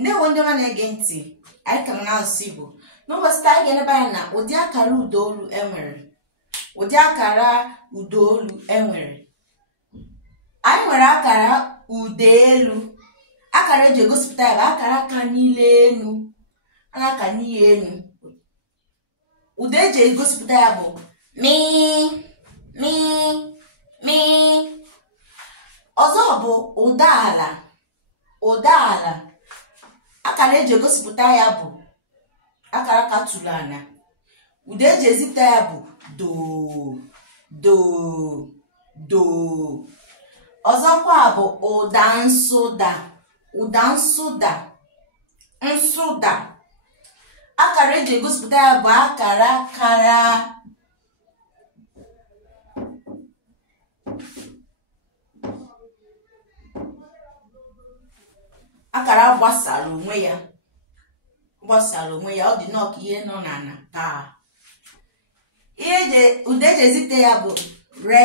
Ndewo ndị ọma na-ege ntị, anyị ka nọ n'asụsụ Igbo. N'ụbọchị taa anyị ga-eleba anya na ụdị akara ụdaolu enwere. Ụdị akara ụdaolu enwere. Anyị nwere akara ụdaelu. Akara eji egosipụta ya bụ akara aka niile enu. Aka niile enu. Ụda eji egosipụta ya bụ mi mi mi. Ọzọ bụ ụda ala. Ụda ala. Akara eji egosipụta ya bụ akara katụlụ anya. Ụda eji ezipụta ya bụ do do do. Ọzọkwa bụ ụda nsụda. Ụda nsụda nsụda. Akara eji egosipụta ya bụ akara kara. Akara gbasara onwe ya. Gbasara onwe ya, ọ dị nnọọ ka ihe nọ n'ala taa. Ụda eji ezipụta ya bụ re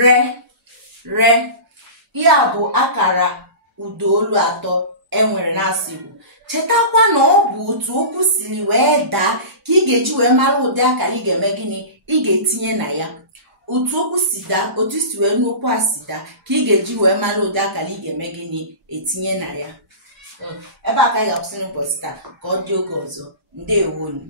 re re. Ihe a bụ akara ụdaolu atọ enwere n'asụsụ Igbo. Chetakwa na ọ bụ otu okwu siri wee daa ka ị ga-eji wee mara ụdị akara ị ga-eme gịnị, ị ga-etinye na ya. Otu okwu si daa, otu si wee n'okwu a si daa ka ị ga-eji wee mara ụdị akara ị ga-eme gịnị, etinye na ya. Ebe a ka anyị ga-akwụsị n'ụbọchị taa, ka ọ dị oge ọzọ. Ndewonu.